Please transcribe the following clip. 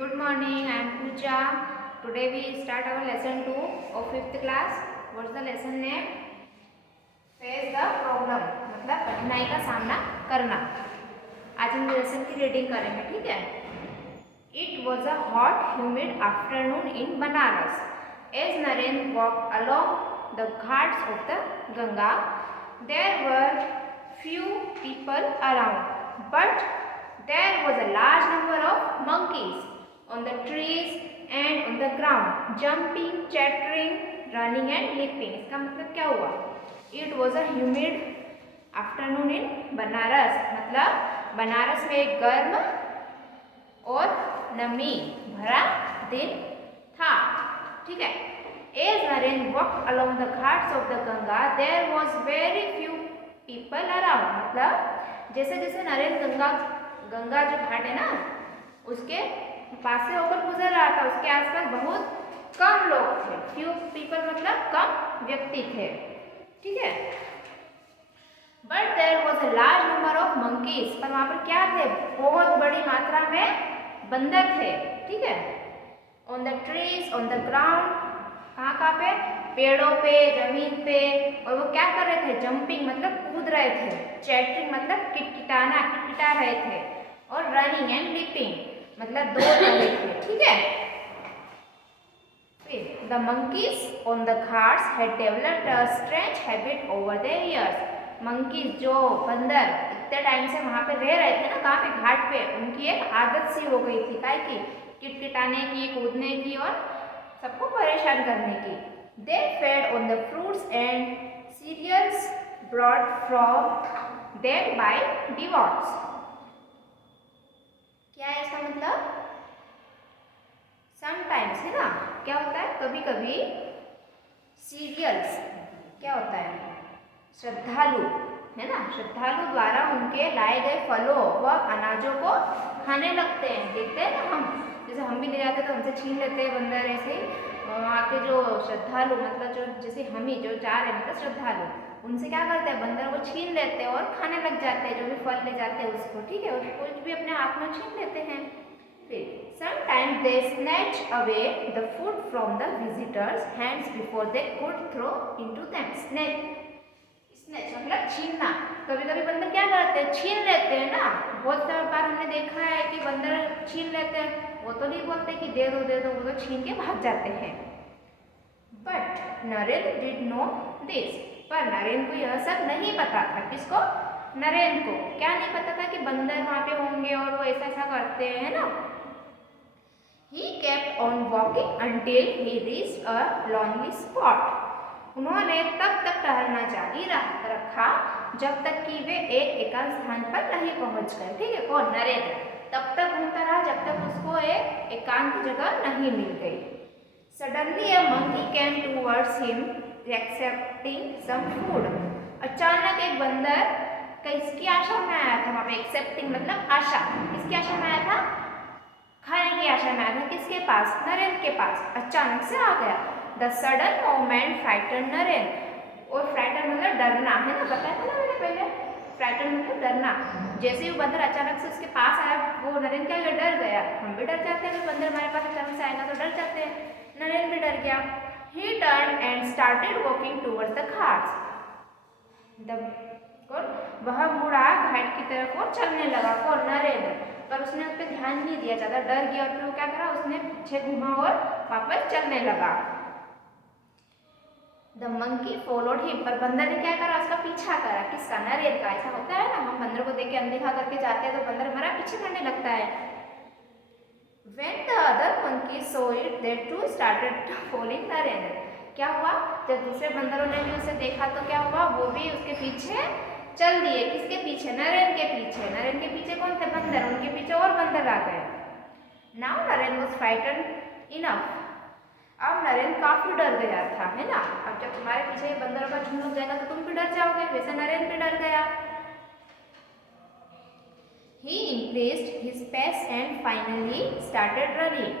Good morning, I am Pooja. Today we start our lesson 2 of 5th class. What's the lesson name? Face the problem. मतलब कठिनाई का सामना करना. आज हम लेसन की रीडिंग करेंगे, ठीक है? It was a hot, humid afternoon in Banaras. As Naren walked along the ghats of the Ganga, there were few people around, but there was a large number of monkeys on the trees and on the ground, jumping, chattering, running and leaping. इसका मतलब क्या हुआ? It was a humid afternoon in Banaras. मतलब बनारस में एक गर्म और नमी भरा दिन था, ठीक है? As Naren walked along the ghats of the Ganga, there was very few people around. मतलब जैसे जैसे नरेन गंगा जो घाट है ना, उसके पास से होकर गुजर रहा था, उसके आसपास बहुत कम लोग थे. फ्यू पीपल मतलब कम व्यक्ति थे, ठीक है? But there was a large number of monkeys. पर वहां पर क्या थे? बहुत बड़ी मात्रा में बंदर थे, ठीक है? On the trees, on the ground, कहाँ पे? पेड़ों पे, जमीन पे. और वो क्या कर रहे थे? जंपिंग मतलब कूद रहे थे. चैटरिंग मतलब किटकिटा रहे थे. और रनिंग एंड लीपिंग मतलब दौड़ रहे थे, ठीक है? फिर the monkeys on the Ghats had developed a strange habit over the years. Monkeys जो बंदर इतने टाइम से वहां पे रह रहे थे ना, कहाँ पे? घाट पे. उनकी एक आदत सी हो गई थी, काय की? किटकिटाने की, कूदने की और सबको परेशान करने की. They fed on the fruits and cereals brought from them by devotees. क्या है इसका मतलब? समटाइम्स, है ना? क्या होता है? कभी कभी सीरियल्स क्या होता है? श्रद्धालु, है ना? श्रद्धालु द्वारा उनके लाए गए फलों व अनाजों को खाने लगते हैं. देखते हैं ना हम, जैसे हम भी ले जाते तो हमसे छीन लेते हैं बंदर. ऐसे वहाँ के जो श्रद्धालु मतलब जो जैसे हम ही जो जा रहे हैं मतलब श्रद्धालु, उनसे क्या करते हैं? बंदर को छीन लेते हैं और खाने लग जाते हैं. जो भी फल ले जाते हैं उसको, ठीक है? और कुछ भी अपने हाथ में छीन लेते हैं. फिर sometimes they snatch away the food from the visitors' hands before they could throw into them. Snatch मतलब छीनना. कभी कभी बंदर क्या करते हैं? छीन लेते हैं ना. बहुत सारी बार हमने देखा है कि बंदर छीन लेते हैं. वो तो नहीं बोलते कि दे दो, वो तो छीन के भाग जाते हैं. But Naren did know this. पर नरेन को यह सब नहीं पता था. किसको? नरेन को. क्या नहीं पता था? कि बंदर वहां पे होंगे और वो ऐसा ऐसा करते हैं ना. He kept on walking until he reached a lonely spot. उन्होंने तब तक टहलना जारी रखा जब तक कि वे एक एकांत स्थान पर नहीं पहुंच गए, ठीक है? कौन? नरेंद्र. तब तक घूमता रहा जब तक उसको एक एकांत जगह नहीं मिल गई. Suddenly a monkey came towards him, accepting some food. अचानक एक बंदर किसकी आशा में आया था वहां पे? एक्सेप्टिंग मतलब आशा. किसकी आशा में आया था? खाने की आशा में आया था. किसके पास? नरेंद्र के पास. अचानक से आ गया. The sudden moment frighten Narendra. और फ्राइटन मतलब डरना, है ना? बताया था ना मैंने पहले. फ्राइटन मतलब डरना. जैसे ही बंदर अचानक से उसके पास आया, वो नरेंद्र क्या गया? डर गया. हम भी डर जाते हैं. बंदर हमारे पास अचानक से आएगा तो डर जाते हैं. नरेंद्र भी डर गया. ही turn and started walking towards the Ghats. वह मुड़ा घाट की तरफ और चलने लगा. कौन? नरेंद्र. पर उसने उस पर ध्यान नहीं दिया, ज्यादा डर गया. और फिर वो क्या करा? उसने पीछे घुमा और वापस चलने लगा. The monkey followed him. पर बंदर ने क्या करा? उसका पीछा करा. किसका? नरेंद्र का. ऐसा होता है ना, हम बंदर को देख के अनदेखा करके जाते हैं तो बंदर हमारा पीछे करने लगता है. When the other monkeys saw it, they too started following Narendra. क्या हुआ? जब दूसरे बंदरों ने भी उसे देखा तो क्या हुआ? वो भी उसके पीछे चल दिए. किसके पीछे? नरेंद्र के पीछे. नरेंद्र के पीछे कौन थे? बंदर. उनके पीछे और बंदर आ गए. Now Narendra was frightened enough. अब नरेंद्र काफी डर गया था, है ना? अब जब तुम्हारे पीछे बंदरों का झुंड लग जाएगा तो तुम भी डर जाओगे. वैसे नरेंद्र भी डर गया. He increased his pace and finally started running.